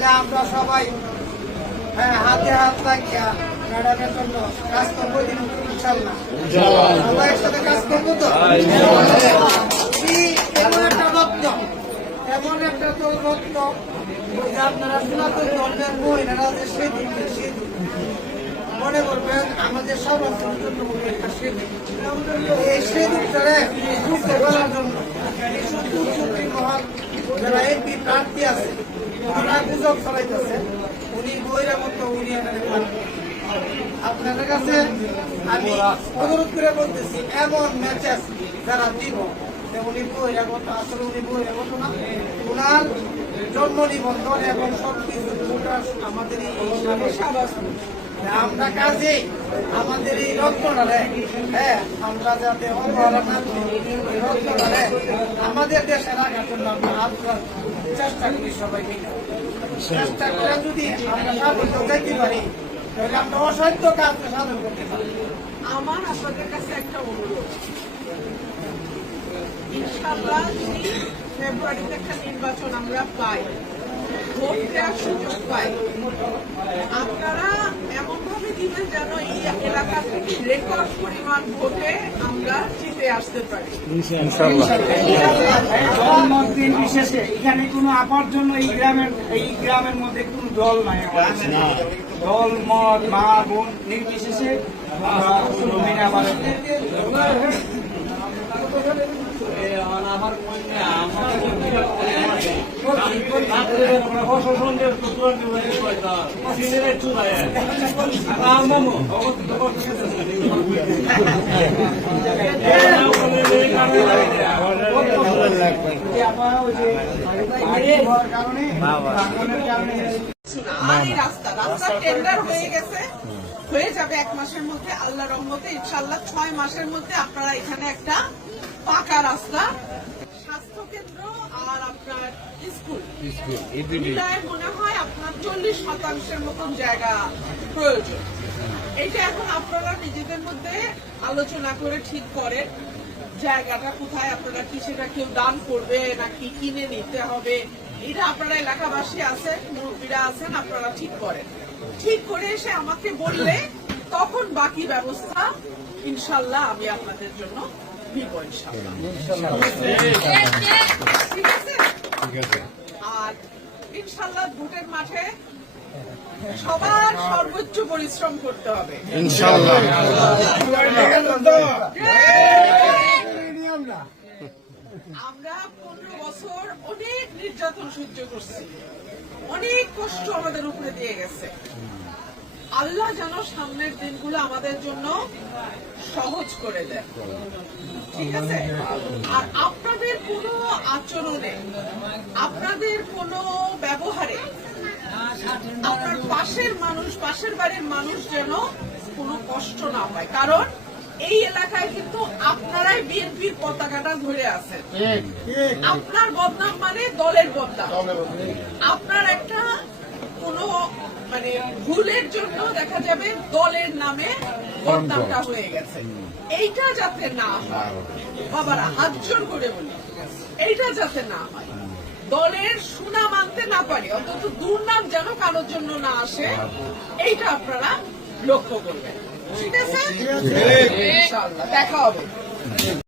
তাহলে আমরা সবাই হাতে হাত লাগিয়া ম্যাডামের জন্য কাজ করবো দিন ইনশাল্লাহ। সবাই একসাথে কাজ করবো তো। এমন একটা রত্ন, এমন একটা রত্ন আপনারা সনাতন ধর্মের মহিলারা যে সেদিন মনে করবেন আমাদের সবার জন্য একটা সেদিন, এই সেদিনটারে বুঝতে পারার জন্য মহান যারা এমপি প্রার্থী আছে ওরা গুজব ছড়াইতেছে উনি বহিরাগত, উনি আপনাদের কাছে আমি অনুরোধ করে বলতেছি এমন মেসেজ যারা দিব উনি বহিরাগত, আসলে উনি বহিরাগত না, ওনার জন্ম নিবন্ধন এবং সবকিছু আমাদের আমরা কাজে আমাদের এই রত্নটারে আমরা যাতে অবহেলা না করি, এই রত্নটারে আমাদের দেশে রাখার জন্য আমরা আপ্রাণ চেষ্টা করি, সবাই মিলে চেষ্টা করে যদি আমরা সাফল্য পেতে পারি তাহলে আমরা অসাধ্য কাজকে সাধন করতে পারি। আমার আপনাদের কাছে একটা অনুরোধ, ইনশাআল্লাহ যদি ফেব্রুয়ারিতে একটা নির্বাচন আমরা পাই, ভোট দেওয়ার সুযোগ পাই, আপনারা এমন ভাবে দিবেন যেন এই এলাকা থেকে রেকর্ড পরিমাণ ভোটে আমরা জিতে আসতে পারি। বিশেষে এখানে কোনো আপার জন্য এই গ্রামের মধ্যে কোনো দল নাই, দল মত মা বোন নির্বিশেষে রাস্তা টেন্ডার হয়ে গেছে, হয়ে যাবে 1 মাসের মধ্যে, আল্লাহ রহমতে ইনশাআল্লাহ 6 মাসের মধ্যে আপনারা এখানে একটা পাকা রাস্তা, স্বাস্থ্য কেন্দ্র আর আপনার স্কুল মিলায় মনে হয় আপনার 40% মতন জায়গা প্রয়োজন। এটা এখন আপনারা নিজেদের মধ্যে আলোচনা করে ঠিক করেন জায়গাটা কোথায়, আপনারা কি সেটা কেউ দান করবে নাকি কিনে নিতে হবে, এটা আপনারা এলাকাবাসী আছেন, মুরব্বীরা আছেন, আপনারা ঠিক করেন। ঠিক করে এসে আমাকে বললে তখন বাকি ব্যবস্থা ইনশাল্লাহ আমি আপনাদের জন্য নিব ইনশাল্লাহ। ঠিক আছে? আর ইনশাল্লাহ ভোটের মাঠে সবার সর্বোচ্চ পরিশ্রম করতে হবে ইনশাআল্লাহ। আমরা 15 বছর অনেক নির্যাতন সহ্য করছি, অনেক কষ্ট আমাদের উপরে দিয়ে গেছে। আল্লাহ যেন সামনের দিনগুলো আমাদের জন্য সহজ করে দেয়, ঠিক আছে? আর আপনাদের কোনো আচরণে, আপনাদের কোনো ব্যবহারে আপনার পাশের মানুষ, পাশের বাড়ির মানুষ যেন কোনো কষ্ট না পায়, কারণ এই এলাকায় কিন্তু আপনারাই বিএনপির পতাকাটা ধরে আছেন। আপনার বদনাম মানে দলের বদনাম, আপনার একটা কোনো মানে ভুলের জন্য দেখা যাবে দলের নামে বদনামটা হয়ে গেছে। এইটা যাতে না হয়, বাবারা হাত জোর করে বলি, এইটা যাতে না হয়, দলের সুনাম আনতে না পারে, অন্তত দুর্নাম যেন কারোর জন্য না আসে, এইটা আপনারা লক্ষ্য করবেন। ঠিক আছে? ইনশাআল্লাহ দেখা হবে।